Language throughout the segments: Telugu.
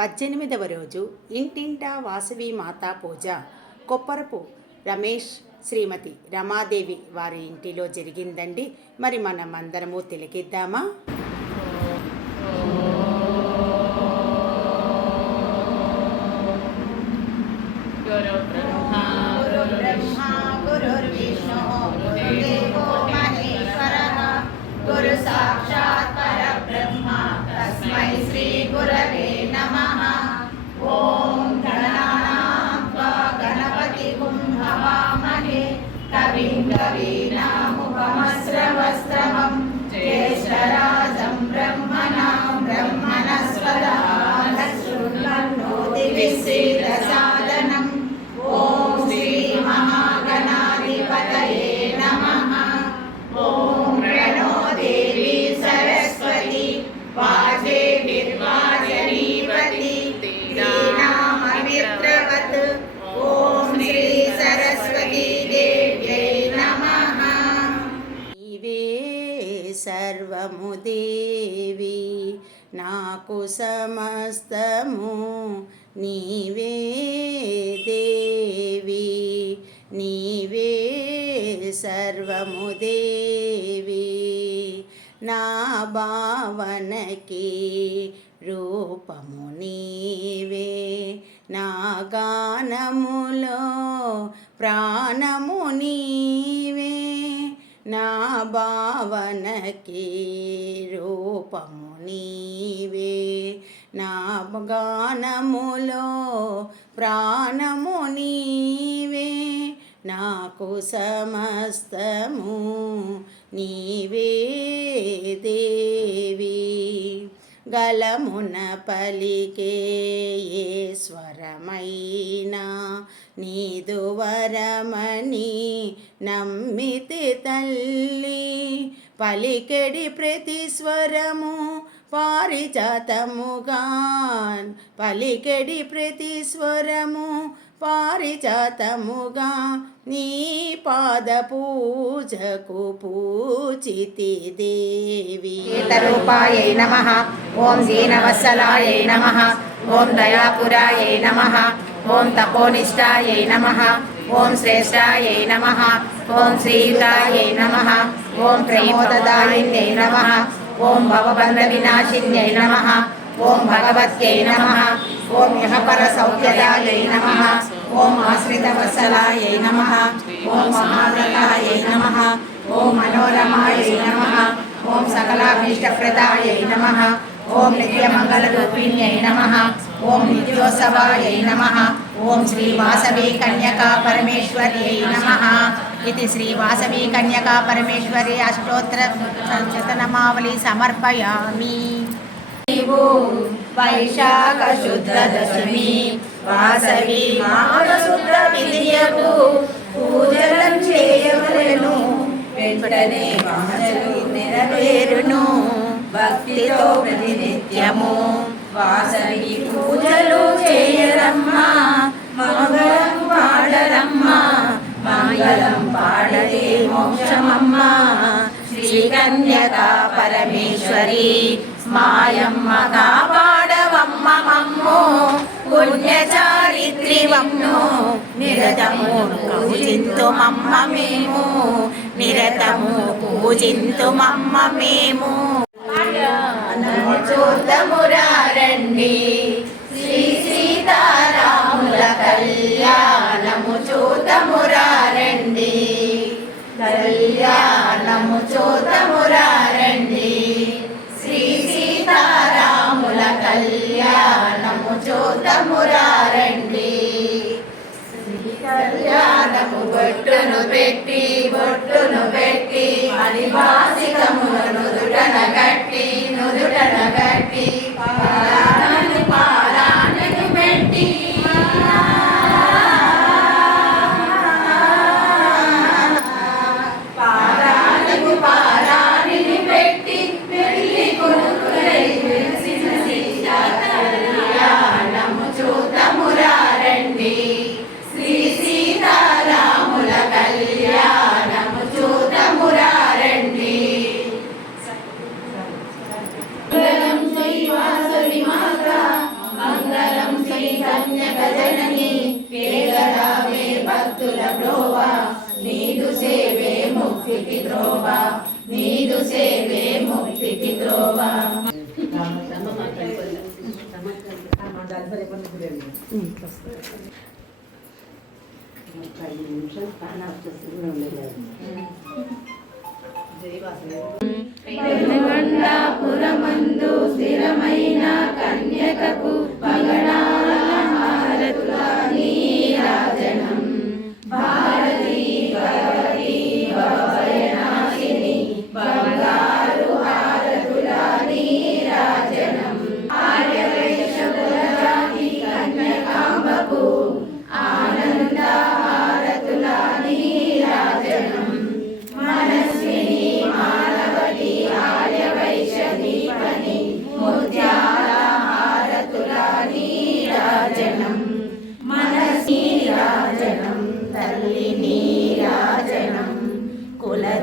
పద్దెనిమిదవ రోజు ఇంటింటా వాసవి మాతా పూజ కొప్పరపు రమేష్ శ్రీమతి రమాదేవి వారి ఇంటిలో జరిగిందండి మరి మనం అందరము తిలకిద్దామా गुरु ब्रह्मा गुरुर्ब्रह्मा गुरुर्विष्णुः गुरुदेवो महेश्वरः गुरु साक्षात् Navina నాకు సమస్తము నీవే దేవి నీవే సర్వము దేవి. నా భావనకి రూపము నీవే. నా గానములో ప్రాణము నీవే నా భావనకి రూపము నీవే. నా గానములో ప్రాణము నీవే. నాకు సమస్తము నీవే దేవి. గలమున పలికే ఏ స్వరమైనా నీదు వరమణి నమ్మితి తల్లి పలికెడి ప్రతి స్వరము పారిజాతముగాన్. పలికెడి ప్రతి స్వరము పారిజాతముగా నీ పాద పూజకు పూచితి దేవి. గీతరూపాయై నమ. ఓం దీనవత్సలాయై నమ. ఓం దయాపురాయై నమ. ఓం తపోనిష్టాయై నమ ఓం శ్రేష్టాయై నమ ఓం శ్రీయుతాయై నమ ఓం ప్రమోదదాయిన్యై నమ ఓం భవబంధ భవబంధవినాశిన్యై నమ ఓం భగవత్యై నమ ఓం యహపర సౌఖ్యదాయై నమ ఓం ఆశ్రితవత్సలాయై నమ ఓం మహావ్రతాయై నమ ఓం మనోరమాయై నమ ఓం సకలాభీష్టప్రదాయై నమ ఓం నిత్యమంగళరూపిణ్యై నమ ఓం నిత్యోత్సవాయై నమ. ఓం శ్రీ వాసవి కన్యకా పరమేశ్వర్యై నమ. ఇది శ్రీ వాసవి కన్యకా పరమేశ్వరి అష్టోత్తర సంచతనమావళి సమర్పయామి. వైశాఖ శుద్ధ దశమి వాసవి మాఘ విద్యకు విధియకు పూజలం చేయవలెను. వెంటనే వాంఛలు నెరవేరును. భక్తితో ప్రతినిత్యము. వాసవి పూజలు చేయరమ్మా మంగళం పాడరమ్మా మంగళం పాడలే మోక్షమమ్మా. శ్రీకన్యకా పరమేశ్వరి మాయమ్మ కాపాడవమ్మ మమ్ము. పుణ్యచారిత్రివమ్ను నిరతము పూజింతు మమ్మ మేము. నిరతము పూజింతు మమ్మ మేము. చూద్దమురా నుండి శ్రీ సీతారాముల కళ్యాణము చూద్దామురారండి కళ్యాణము చూద్దామురారండి శ్రీ సీతారాముల కళ్యాణము చూద్దామురారండి కళ్యాణము బొట్టును పెట్టి బొట్టును పెట్టి అని బా నీదు సేవే ముక్తికి ద్రోవ వెలుగొండాపురమందు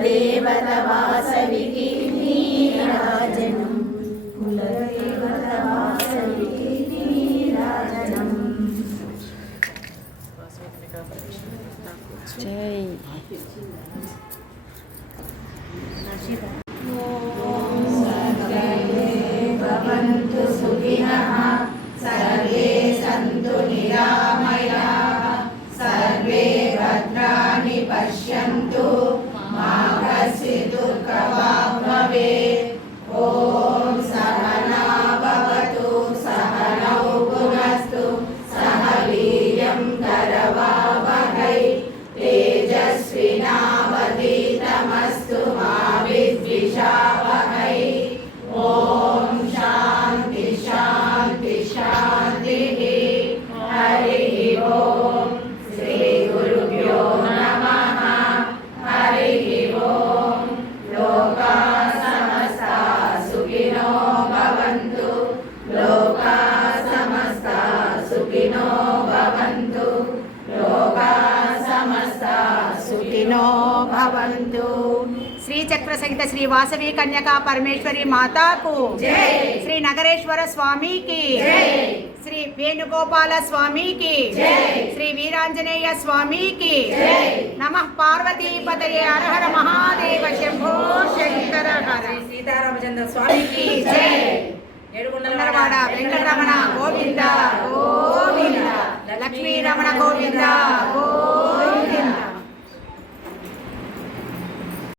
देवतवासवि Sumavis Vishal. శ్రీచక్ర సహిత శ్రీ వాసవి కన్యకా పరమేశ్వరి మాతాకు. శ్రీ నగరేశ్వర స్వామికి. శ్రీ వేణుగోపాల స్వామికి. శ్రీ వీరాంజనేయ స్వామికి. నమ పార్వతీపతయే అర్హర మహాదేవ శంభో శంకర సీతారామచంద్ర స్వామికి జై. ఏడుకొండలవాడ వెంకటరమణ గోవింద గోవింద లక్ష్మీ రమణ గోవింద